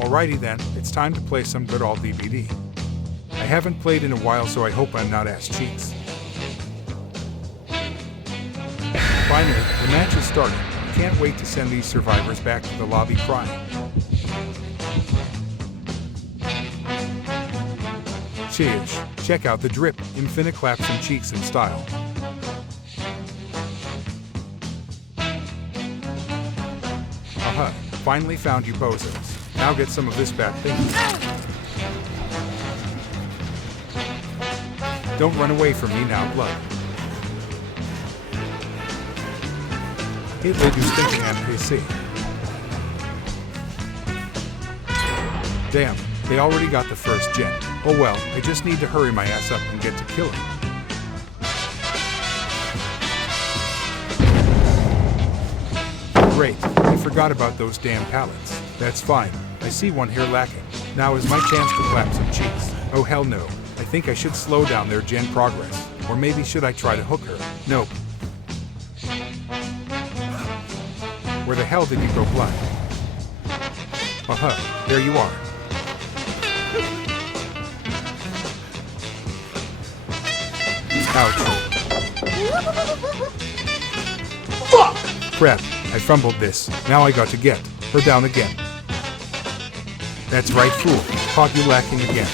Alrighty then, it's time to play some good old DBD. I haven't played in a while, so I hope I'm not ass cheeks. Finally, the match is started. Can't wait to send these survivors back to the lobby crying. Cheers! Check out the drip, infinite claps and cheeks in style. Aha, finally found you bozos. Now get some of this bad thing. Don't run away from me now, blood. Hit you stinking NPC. Damn, they already got the first gen. Oh well, I just need to hurry my ass up and get to killing. Great, I forgot about those damn pallets. That's fine, I see one here lacking. Now is my chance to clap some cheeks. Oh hell no, I think I should slow down their gen progress. Or maybe should I try to hook her? Nope. Where the hell did you go, blood? Aha, there you are. Ouch. Fuck! Crap, I fumbled this. Now I got to get her down again. That's right, fool. Caught you lacking again.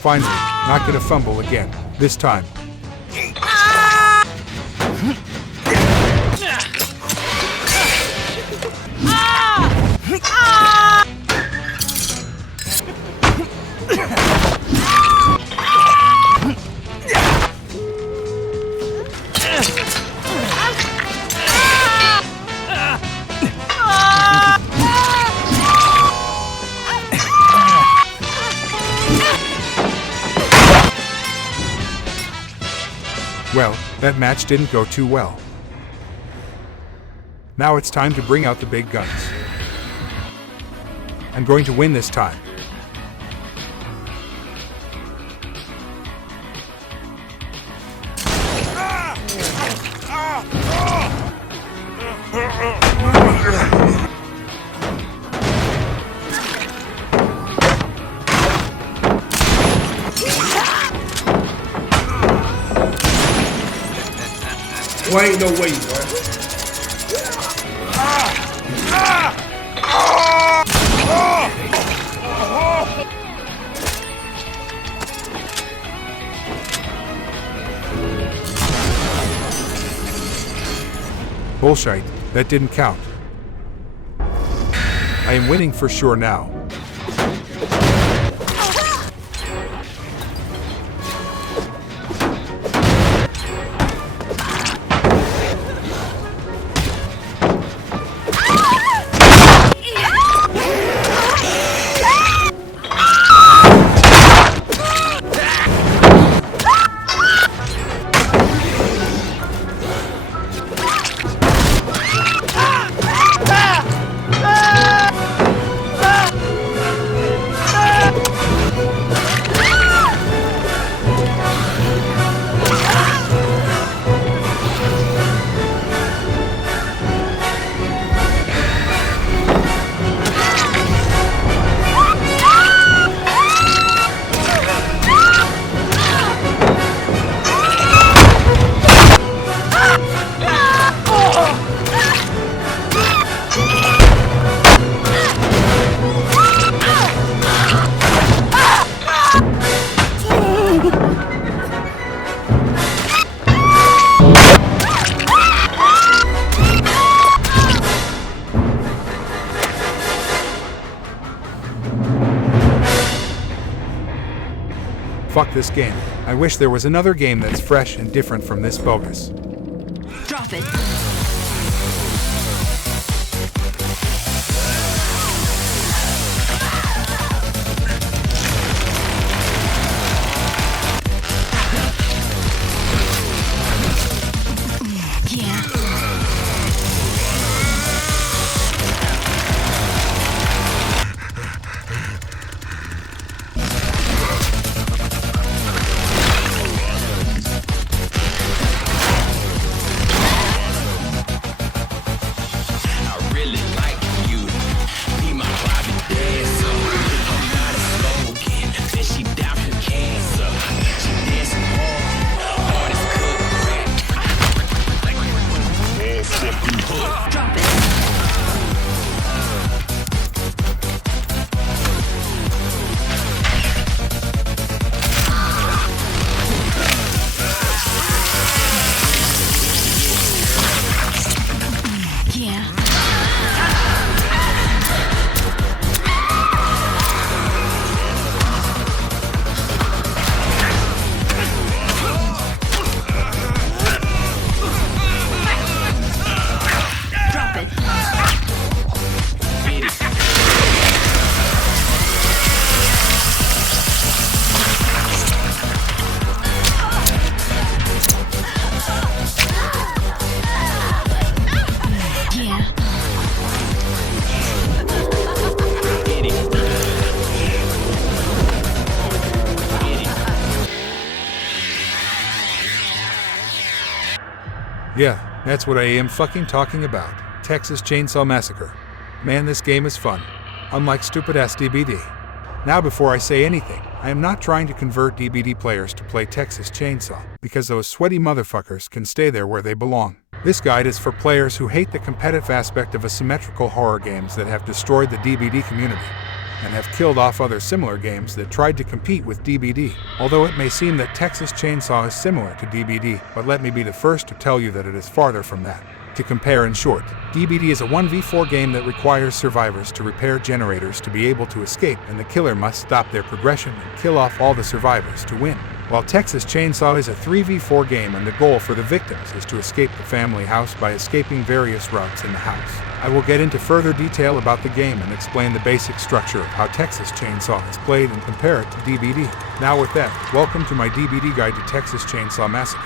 Finally, not gonna fumble again. This time. Well, that match didn't go too well. Now it's time to bring out the big guns. I'm going to win this time. Well, ain't no way, boy. Bullshit, that didn't count. I am winning for sure now. Fuck this game. I wish there was another game that's fresh and different from this bogus. Drop it. Yeah, that's what I am fucking talking about. Texas Chainsaw Massacre. Man, this game is fun. Unlike stupid-ass DBD. Now before I say anything, I am not trying to convert DBD players to play Texas Chainsaw, because those sweaty motherfuckers can stay there where they belong. This guide is for players who hate the competitive aspect of asymmetrical horror games that have destroyed the DBD community, and have killed off other similar games that tried to compete with DBD. Although it may seem that Texas Chainsaw is similar to DBD, but let me be the first to tell you that it is farther from that. To compare in short, DBD is a 1v4 game that requires survivors to repair generators to be able to escape, and the killer must stop their progression and kill off all the survivors to win. While Texas Chainsaw is a 3v4 game, and the goal for the victims is to escape the family house by escaping various routes in the house. I will get into further detail about the game and explain the basic structure of how Texas Chainsaw is played and compare it to DBD. Now with that, welcome to my DBD guide to Texas Chainsaw Massacre.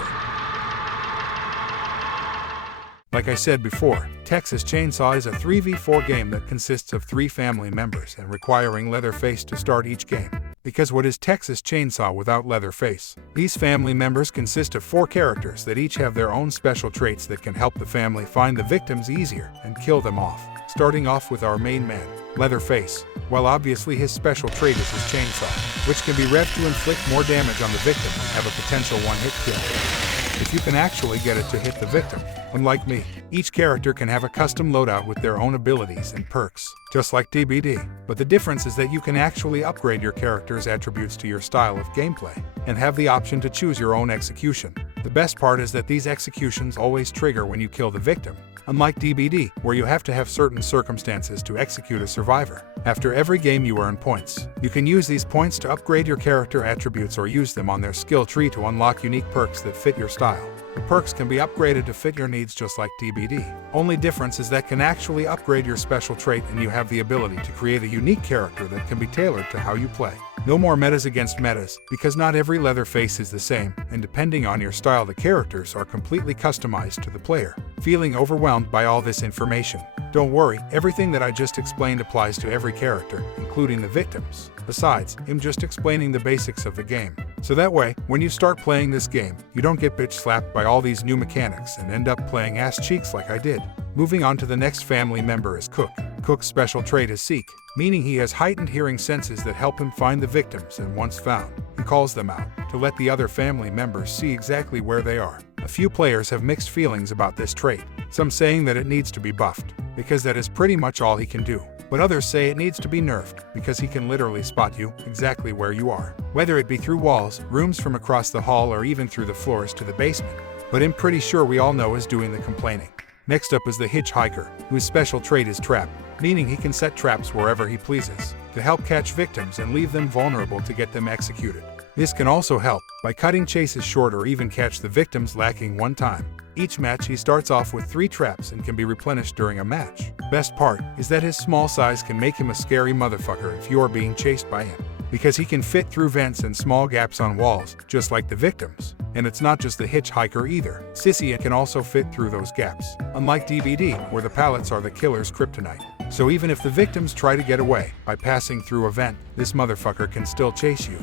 Like I said before, Texas Chainsaw is a 3v4 game that consists of 3 family members and requiring Leatherface to start each game. Because what is Texas Chainsaw without Leatherface? These family members consist of 4 characters that each have their own special traits that can help the family find the victims easier and kill them off. Starting off with our main man, Leatherface. Well, obviously his special trait is his chainsaw, which can be revved to inflict more damage on the victim and have a potential one-hit kill. If you can actually get it to hit the victim. Unlike me, each character can have a custom loadout with their own abilities and perks, just like DBD. But the difference is that you can actually upgrade your character's attributes to your style of gameplay, and have the option to choose your own execution. The best part is that these executions always trigger when you kill the victim, unlike DBD, where you have to have certain circumstances to execute a survivor. After every game you earn points. You can use these points to upgrade your character attributes or use them on their skill tree to unlock unique perks that fit your style. The perks can be upgraded to fit your needs just like DBD. Only difference is that can actually upgrade your special trait, and you have the ability to create a unique character that can be tailored to how you play. No more metas against metas, because not every Leatherface is the same, and depending on your style the characters are completely customized to the player. Feeling overwhelmed by all this information? Don't worry, everything that I just explained applies to every character, including the victims. Besides, I'm just explaining the basics of the game. So that way, when you start playing this game, you don't get bitch slapped by all these new mechanics and end up playing ass cheeks like I did. Moving on to the next family member is Cook. Cook's special trait is Seek, meaning he has heightened hearing senses that help him find the victims, and once found, he calls them out to let the other family members see exactly where they are. A few players have mixed feelings about this trait, some saying that it needs to be buffed, because that is pretty much all he can do. But others say it needs to be nerfed, because he can literally spot you exactly where you are, whether it be through walls, rooms from across the hall, or even through the floors to the basement. But I'm pretty sure we all know is doing the complaining. Next up is the Hitchhiker, whose special trait is Trap, meaning he can set traps wherever he pleases, to help catch victims and leave them vulnerable to get them executed. This can also help by cutting chases short or even catch the victims lacking one time. Each match he starts off with 3 traps and can be replenished during a match. Best part is that his small size can make him a scary motherfucker if you're being chased by him, because he can fit through vents and small gaps on walls, just like the victims. And it's not just the Hitchhiker either. Sissy can also fit through those gaps, unlike DBD, where the pallets are the killer's kryptonite. So even if the victims try to get away by passing through a vent, this motherfucker can still chase you.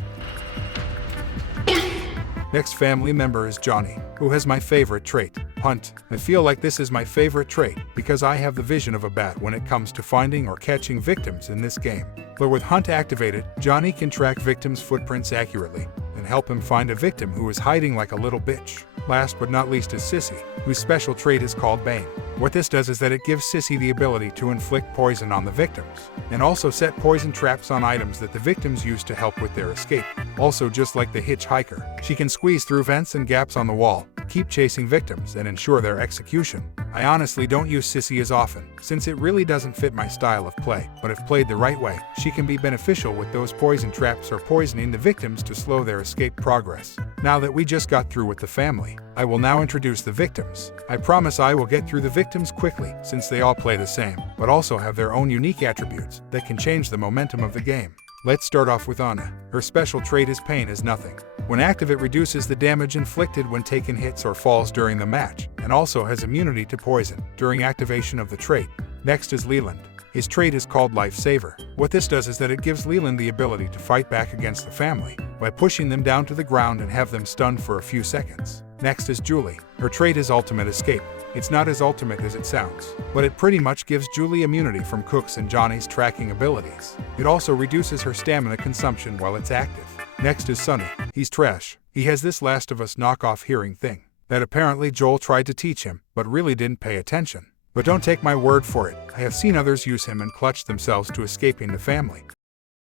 Next family member is Johnny, who has my favorite trait, Hunt. I feel like this is my favorite trait because I have the vision of a bat when it comes to finding or catching victims in this game. But with Hunt activated, Johnny can track victims' footprints accurately and help him find a victim who is hiding like a little bitch. Last but not least is Sissy, whose special trait is called Bane. What this does is that it gives Sissy the ability to inflict poison on the victims, and also set poison traps on items that the victims use to help with their escape. Also, just like the Hitchhiker, she can squeeze through vents and gaps on the wall, keep chasing victims, and ensure their execution. I honestly don't use Sissy as often, since it really doesn't fit my style of play, but if played the right way, she can be beneficial with those poison traps or poisoning the victims to slow their escape progress. Now that we just got through with the family, I will now introduce the victims. I promise I will get through the victims quickly, since they all play the same, but also have their own unique attributes that can change the momentum of the game. Let's start off with Anna. Her special trait is Pain is Nothing. When active, it reduces the damage inflicted when taken hits or falls during the match, and also has immunity to poison during activation of the trait. Next is Leland. His trait is called Lifesaver. What this does is that it gives Leland the ability to fight back against the family by pushing them down to the ground and have them stunned for a few seconds. Next is Julie. Her trait is Ultimate Escape. It's not as ultimate as it sounds, but it pretty much gives Julie immunity from Cook's and Johnny's tracking abilities. It also reduces her stamina consumption while it's active. Next is Sonny. He's trash. He has this Last of Us knockoff hearing thing that apparently Joel tried to teach him, but really didn't pay attention. But don't take my word for it. I have seen others use him and clutch themselves to escaping the family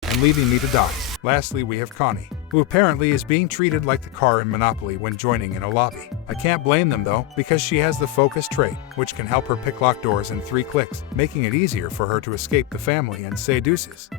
and leaving me to die. Lastly, we have Connie, who apparently is being treated like the car in Monopoly when joining in a lobby. I can't blame them though, because she has the focus trait, which can help her pick locked doors in 3 clicks, making it easier for her to escape the family and say deuces.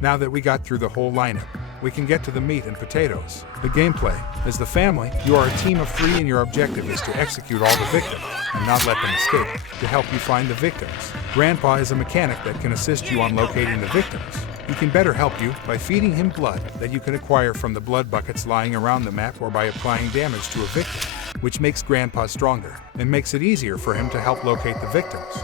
Now that we got through the whole lineup, we can get to the meat and potatoes. The gameplay. As the family, you are a team of 3 and your objective is to execute all the victims and not let them escape. To help you find the victims, Grandpa is a mechanic that can assist you on locating the victims. He can better help you by feeding him blood that you can acquire from the blood buckets lying around the map or by applying damage to a victim, which makes Grandpa stronger and makes it easier for him to help locate the victims.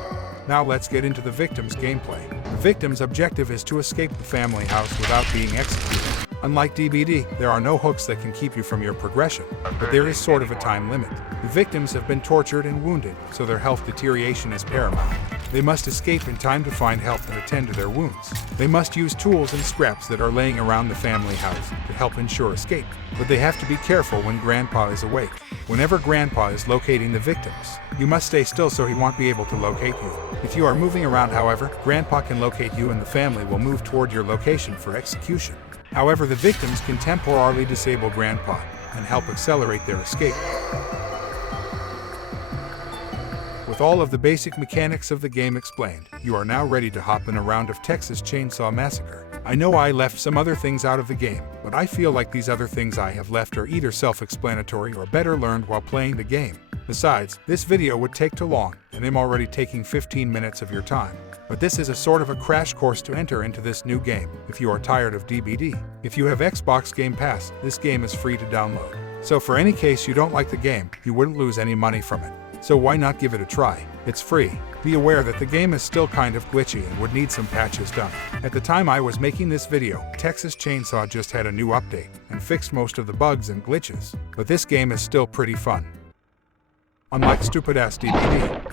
Now let's get into the victims' gameplay. The victim's objective is to escape the family house without being executed. Unlike DBD, there are no hooks that can keep you from your progression, but there is sort of a time limit. The victims have been tortured and wounded, so their health deterioration is paramount. They must escape in time to find help and attend to their wounds. They must use tools and scraps that are laying around the family house to help ensure escape, but they have to be careful when Grandpa is awake. Whenever Grandpa is locating the victims, you must stay still so he won't be able to locate you. If you are moving around, however, Grandpa can locate you and the family will move toward your location for execution. However, the victims can temporarily disable Grandpa and help accelerate their escape. With all of the basic mechanics of the game explained, you are now ready to hop in a round of Texas Chainsaw Massacre. I know I left some other things out of the game, but I feel like these other things I have left are either self-explanatory or better learned while playing the game. Besides, this video would take too long, and I'm already taking 15 minutes of your time. But this is a sort of a crash course to enter into this new game if you are tired of DBD. If you have Xbox Game Pass, this game is free to download. So for any case you don't like the game, you wouldn't lose any money from it. So why not give it a try? It's free. Be aware that the game is still kind of glitchy and would need some patches done. At the time I was making this video, Texas Chainsaw just had a new update and fixed most of the bugs and glitches. But this game is still pretty fun. Unlike stupid-ass DBD.